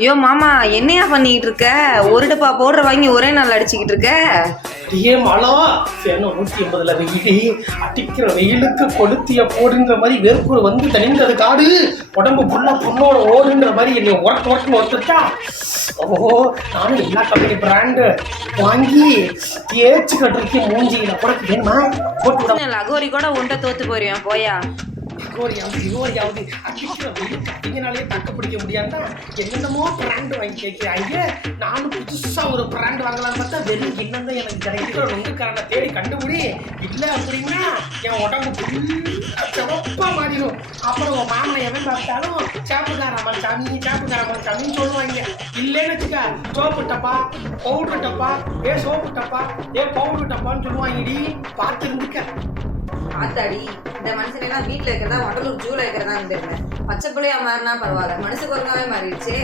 ஐயோ மாமா என்னையா பண்ணிட்டு இருக்க? ஒரு டப்பா பவுடர் வாங்கி ஒரே நாள் அடிச்சுக்கிட்டு இருக்க? அப்படியே மழை சேன நூற்றி எண்பதுல வெயில் அடிக்கிற வெயிலுக்கு கொளுத்திய போடுன்ற மாதிரி வேர்க்கூர் வந்து தனிந்தது காடு. உடம்பு ஃபுல்லா பொண்ணோட ஓடுன்ற மாதிரி என்னை உரட்டு உரட்டு ஒருத்தா ஓஹோ நானும் எல்லா கம்பெனி பிராண்டு வாங்கி தேய்ச்சி கட்டுறதுக்கு மூஞ்சியில கூட வேணுமா? போட்டு கூட உண்டை தோத்து போறியான் போயா. கோரியாவது இவோரியாவது அடிக்கிற வெயில் கட்டிங்கனாலே தக்க பிடிக்க முடியாதுன்னா என்னென்னமோ பிராண்ட் வாங்கி கேட்கிறாங்க நானும் புதுசா ஒரு பிராண்ட் வாங்கலாம் பார்த்தா வெறும் என்னதான் எனக்கு கிடைக்கிற ரொண்டுக்காரனை தேடி கண்டுபிடி. இல்லை அப்படின்னா என் உடம்பு ஃபுல்லா சிவப்பா மாறிடும். அப்புறம் உன் மாமனை எவன் பார்த்தாலும் சாப்புக்காரம்மன் சாமி சாப்புக்காரம்மன் சாமின்னு சொல்லுவாங்க. இல்லைன்னு வச்சுக்க சோப்பு டப்பா பவுடர் டப்பா ஏ சோப்பு டப்பா ஏ பவுடர் டப்பான்னு சொல்லுவாங்கடி. பார்த்து இருந்துக்க ஆத்தாடி இந்த மனுஷன் எல்லாம் வீட்டுல இருக்கிறதா வடலூர் ஜூல இருக்கிறதா தெரியல. பச்சை பிள்ளையா மாறினா பரவாயில்ல. மனுஷ குரங்காவே மாறிடுச்சு.